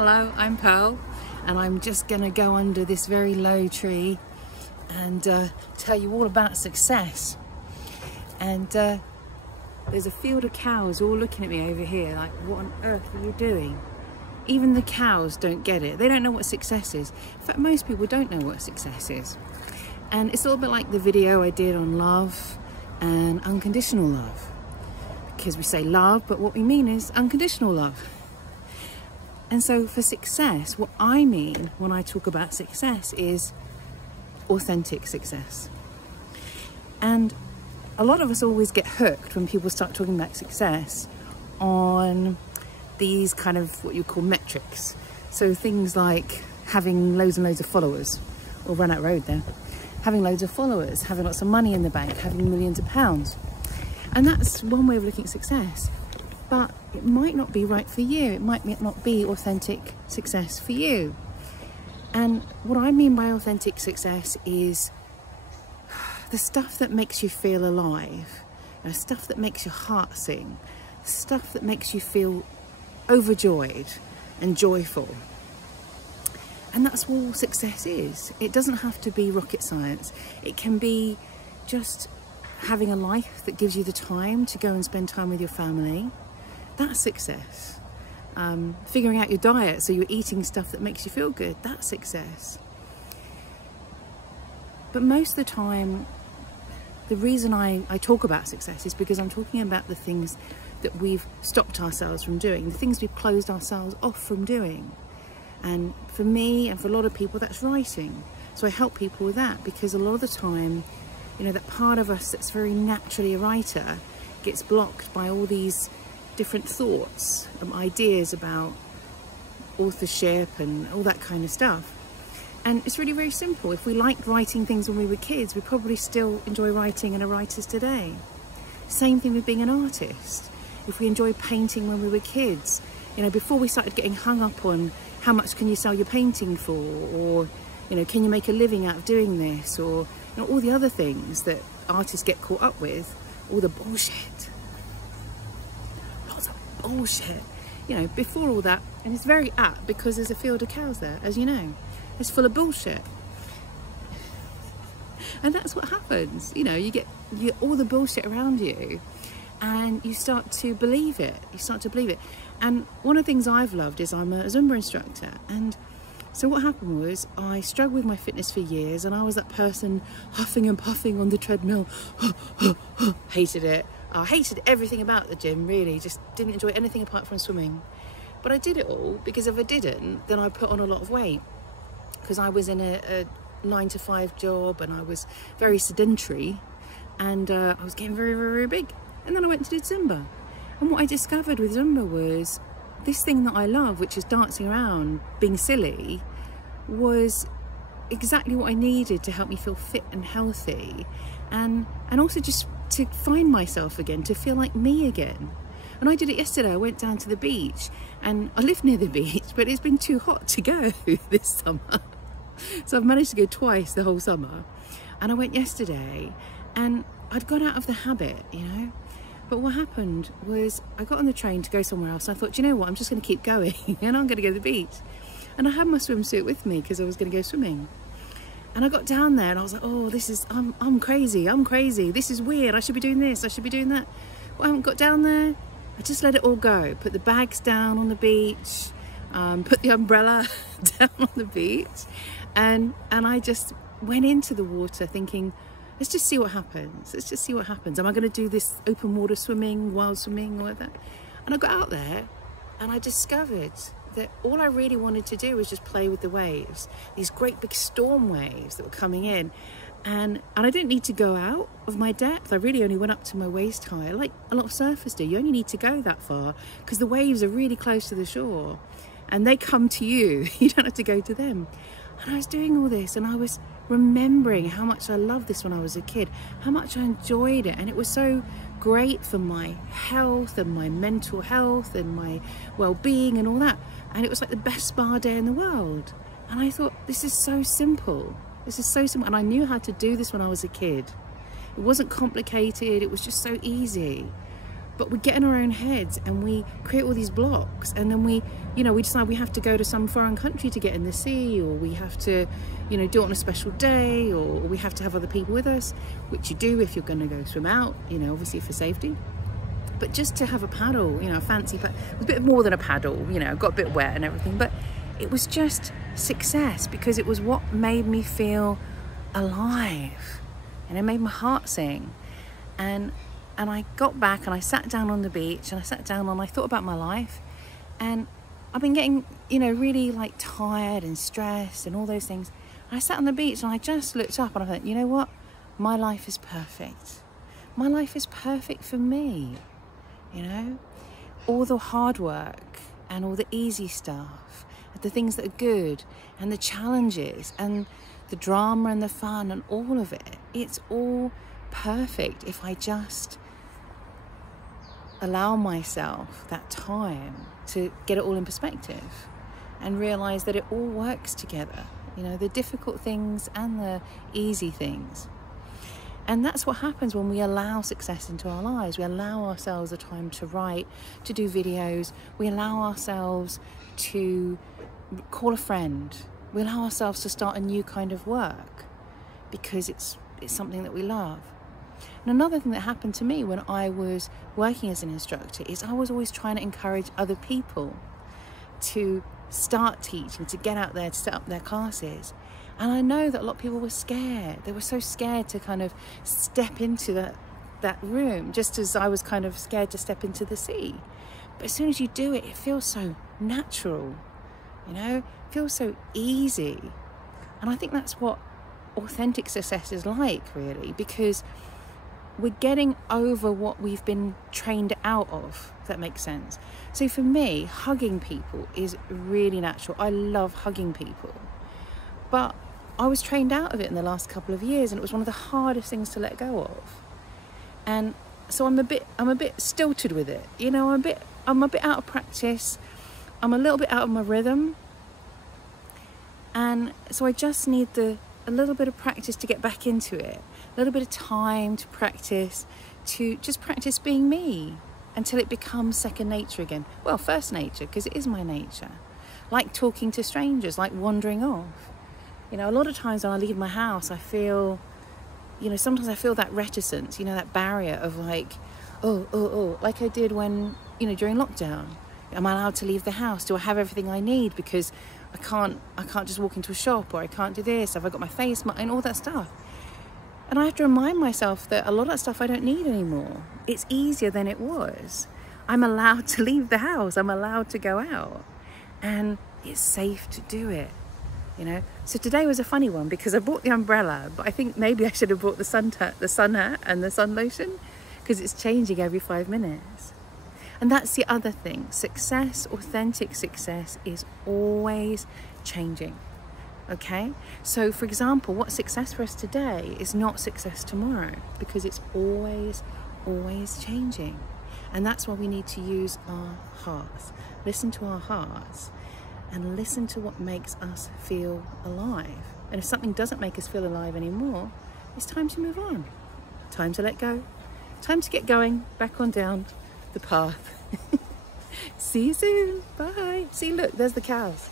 Hello, I'm Pearl, and I'm just going to go under this very low tree and tell you all about success. And there's a field of cows all looking at me over here like, what on earth are you doing? Even the cows don't get it. They don't know what success is. In fact, most people don't know what success is. And it's a little bit like the video I did on love and unconditional love. Because we say love, but what we mean is unconditional love. And so for success, what I mean when I talk about success is authentic success. And a lot of us always get hooked when people start talking about success on these kind of what you call metrics. So things like having loads and loads of followers, or run out road there, having loads of followers, having lots of money in the bank, having millions of pounds. And that's one way of looking at success. But it might not be right for you. It might not be authentic success for you. And what I mean by authentic success is the stuff that makes you feel alive, the stuff that makes your heart sing, the stuff that makes you feel overjoyed and joyful. And that's all success is. It doesn't have to be rocket science. It can be just having a life that gives you the time to go and spend time with your family. That's success. Figuring out your diet so you're eating stuff that makes you feel good. That's success. But most of the time, the reason I talk about success is because I'm talking about the things that we've stopped ourselves from doing, the things we've closed ourselves off from doing. And for me and for a lot of people, that's writing. So I help people with that, because a lot of the time, you know, that part of us that's very naturally a writer gets blocked by all these different thoughts and ideas about authorship and all that kind of stuff. And it's really very simple. If we liked writing things when we were kids, we probably still enjoy writing and are writers today. Same thing with being an artist. If we enjoy painting when we were kids, you know, before we started getting hung up on how much can you sell your painting for, or, you know, can you make a living out of doing this, or, you know, all the other things that artists get caught up with, all the bullshit. Lots of bullshit. You know, before all that, and it's very apt because there's a field of cows there, as you know. It's full of bullshit. And that's what happens. You know, you get all the bullshit around you and you start to believe it. You start to believe it. And one of the things I've loved is I'm a Zumba instructor. And so what happened was I struggled with my fitness for years, and I was that person huffing and puffing on the treadmill. Hated it. I hated everything about the gym, really. Just didn't enjoy anything apart from swimming. But I did it all because if I didn't, then I put on a lot of weight. Because I was in a 9-to-5 job and I was very sedentary, and I was getting very, very, very big. And then I went to do Zumba. And what I discovered with Zumba was this thing that I love, which is dancing around, being silly, was exactly what I needed to help me feel fit and healthy. And also just to find myself again, to feel like me again. And I did it yesterday. I went down to the beach, and I live near the beach, but it's been too hot to go this summer. So I've managed to go twice the whole summer. And I went yesterday, and I'd gone out of the habit, you know. But what happened was I got on the train to go somewhere else. And I thought, you know what, I'm just going to keep going and I'm going to go to the beach. And I had my swimsuit with me because I was going to go swimming. And I got down there and I was like, oh, this is, I'm crazy. This is weird. I should be doing this. I should be doing that. Well, I haven't got down there. I just let it all go. Put the bags down on the beach, put the umbrella down on the beach. And I just went into the water thinking, let's just see what happens. Let's just see what happens. Am I going to do this open water swimming, wild swimming, or that? And I got out there and I discovered that all I really wanted to do was just play with the waves, these great big storm waves that were coming in. And I didn't need to go out of my depth. I really only went up to my waist high, like a lot of surfers do. You only need to go that far because the waves are really close to the shore and they come to you. You don't have to go to them. And I was doing all this and I was remembering how much I loved this when I was a kid, how much I enjoyed it. And it was so great for my health and my mental health and my well-being and all that. And it was like the best spa day in the world. And I thought, this is so simple. This is so simple. And I knew how to do this when I was a kid. It wasn't complicated. It was just so easy. But we get in our own heads and we create all these blocks, and then we decide we have to go to some foreign country to get in the sea, or we have to, do it on a special day, or we have to have other people with us, which you do if you're going to go swim out, obviously for safety. But just to have a paddle, a fancy paddle, it was a bit more than a paddle, got a bit wet and everything, but it was just success because it was what made me feel alive, and it made my heart sing. And I got back and I sat down on the beach, and I sat down and I thought about my life, and I've been getting, really like tired and stressed and all those things. And I sat on the beach and I just looked up and I thought, you know what? My life is perfect. My life is perfect for me. All the hard work and all the easy stuff, the things that are good and the challenges and the drama and the fun and all of it, it's all perfect if I just allow myself that time to get it all in perspective and realize that it all works together, the difficult things and the easy things. And that's what happens when we allow success into our lives. We allow ourselves the time to write, to do videos. We allow ourselves to call a friend. We allow ourselves to start a new kind of work because it's something that we love. And another thing that happened to me when I was working as an instructor is I was always trying to encourage other people to start teaching, to get out there, to set up their classes. And I know that a lot of people were scared. They were so scared to kind of step into that room, just as I was kind of scared to step into the sea. But as soon as you do it, it feels so natural, it feels so easy. And I think that's what authentic success is like, really, because we're getting over what we've been trained out of, if that makes sense. So for me, hugging people is really natural. I love hugging people. But I was trained out of it in the last couple of years, and it was one of the hardest things to let go of. And so I'm a bit stilted with it. I'm a bit out of practice. I'm a little bit out of my rhythm. And so I just need a little bit of practice to get back into it. A little bit of time to practice being me until it becomes second nature again. Well, first nature, because it is my nature. Like talking to strangers, like wandering off. A lot of times when I leave my house, I feel, sometimes I feel that reticence, that barrier of like, like I did when, during lockdown. Am I allowed to leave the house? Do I have everything I need? Because I can't just walk into a shop, or I can't do this. Have I got my face mask and all that stuff? And I have to remind myself that a lot of that stuff I don't need anymore. It's easier than it was. I'm allowed to leave the house. I'm allowed to go out, and it's safe to do it. So today was a funny one because I bought the umbrella, but I think maybe I should have bought the sun hat and the sun lotion, because it's changing every 5 minutes. And that's the other thing. Success, authentic success, is always changing. Okay? So for example, what's success for us today is not success tomorrow, because it's always changing. And that's why we need to use our hearts. Listen to our hearts. And listen to what makes us feel alive. And if something doesn't make us feel alive anymore, it's time to move on. Time to let go. Time to get going back on down the path. See you soon. Bye. See, look, there's the cows.